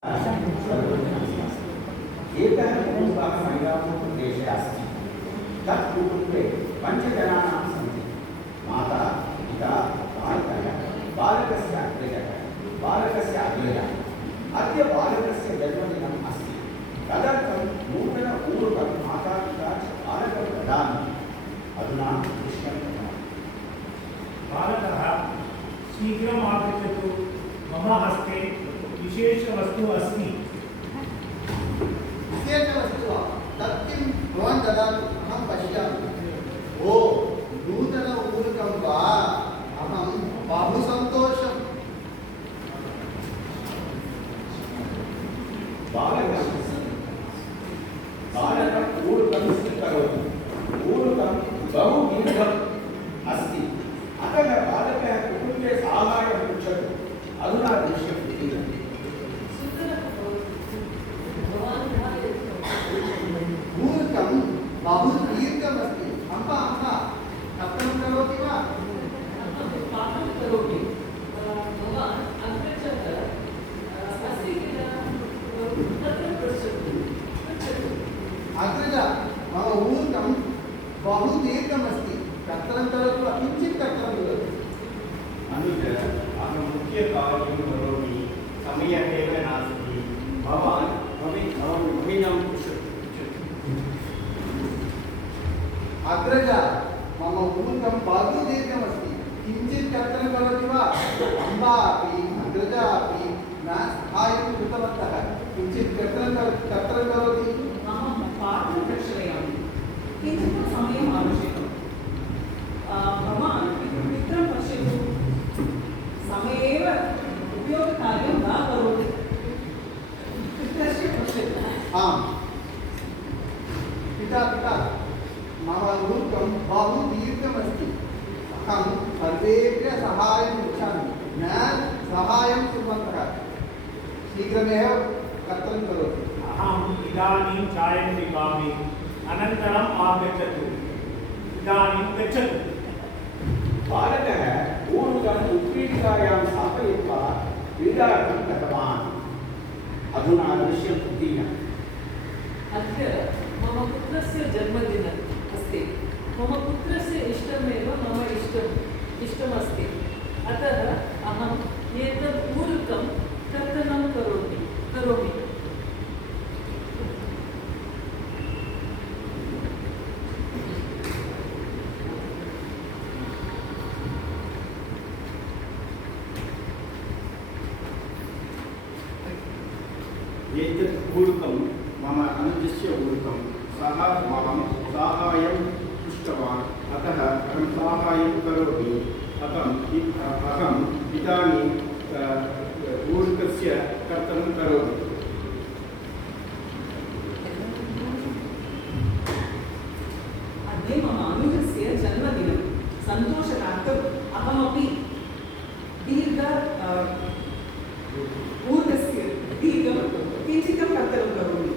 एकः कुटुम्बः सङ्गापुरदेशे अस्ति। तत् कुटुम्बे पञ्चजनाः सन्ति। माता, पिता, बालकः, बालकस्य अग्रजः, बालकस्य अग्रजा। अद्य बालकस्य जन्मदिनम् अस्ति। तदर्थं नूतन ऊरुकं माता पिता च बालकं ददामि। अधुना दृश्यं बालकः शीघ्रम् आगच्छतु, मम हस्ते विशेषवस्तु अस्ति। विशेषवस्तु वा? तत् किं भवान् ददातु, अहं पश्यामि। ओ, नूतन ऊरुकं वा? अहं बहु सन्तोषम्। बालकम् ऊरुकं स्वीकरोतु। ऊरुकं बहु दीर्घम् अस्ति। अतः बालकः कुटुम्बे साहाय्यं पृच्छतु। अधुना दृश्यं ऊरुकं बहु दीर्घमस्ति। अम्ब कथं करोति वा? पाकं करोमि। भवान् अग्रजः अस्ति किल? तत्र पृच्छतु। अग्रज, मम ऊरुकं बहु दीर्घमस्ति। कर्तनं करोतु वा? किञ्चित् कर्तनं करोतु। अनुज, अहं मुख्यकार्यं करोमि, समयः एव नास्ति। भवान् भगिनं पृच्छतु। अग्रज, मम ऊरुकं बहु दीर्घमस्ति। किञ्चित् कर्तनं करोति वा? अम्बा अपि अग्रजा अपि न साहाय्यं कृतवन्तः। किञ्चित् कर्तनं करोति। अहं पाकं प्रक्षालयामि। किञ्चित् समयम् आवश्यकम्। भवान् मित्रं पश्यतु। समये एव उपयोगकार्यं न करोति। मित्रस्य पश्यतु। आम् पिता, मम ऊरुकं बहु दीर्घमस्ति। अहं सर्वेभ्यः सहायं इच्छामि, न सहायं कुर्वन्तः। शीघ्रमेव कर्तनं करोतु। अहम् इदानीं चायं पिबामि, अनन्तरम् आगच्छतु। इदानीं गच्छतु। बालकः ऊरुकम् उत्पीठिकायां स्थापयित्वा क्रीडार्थं गतवान्। अधुना दृश्यं द्वितीयम्। अद्य मम पुत्रस्य जन्मदिनम् अस्ति। मम पुत्रस्य इष्टमेव मम इष्टमस्ति। अतः अहम् एतत् ऊरुकं कर्तनं करोमि। एतत् ऊरुकं मम अनुजस्य ऊरुकं। सः मां साहाय्यं पृष्टवान्, अतः अहं साहाय्यं करोमि। अहम् इदानीं ऊरुकस्य कर्तनं करोमि। अद्य मम अनुजस्य जन्मदिनं सन्तोषणार्थम् अहमपि ऊरुकस्य दीर्घं किञ्चित् कर्तनं करोमि।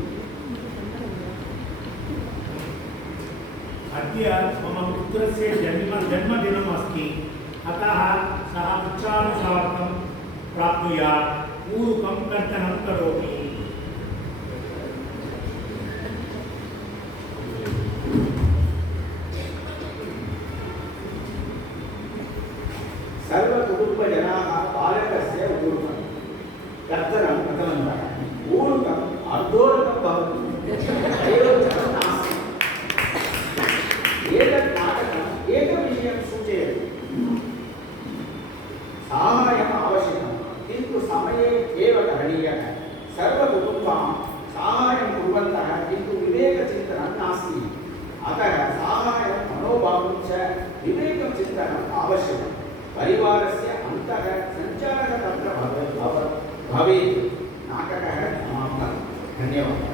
अद्य मम पुत्रस्य जन्मदिनम् अस्ति। अतः सः इच्छानुसारं प्राप्नुयात् ऊरुकं कर्तनं करोमि। सर्वकुटुम्बजनाः बालकस्य ऊरुकं कर्तनं कृतवन्तः। ऊरुकम् अर्धोरुकं भवति। प्रयोजनं नास्ति। एतत् नाटकम् एकविषयं सूचयति। साहाय्यम् आवश्यकं, किन्तु समये एव करणीयः। सर्वकुटुम्बाः साहाय्यं कुर्वन्तः, किन्तु विवेकचिन्तनं नास्ति। अतः साहाय्यं मनोभावं च विवेकं चिन्तनम् आवश्यकम्। परिवारस्य अन्तः सञ्चारकतन्त्रं भवेत्। नाटकः समाप्तं। धन्यवादः।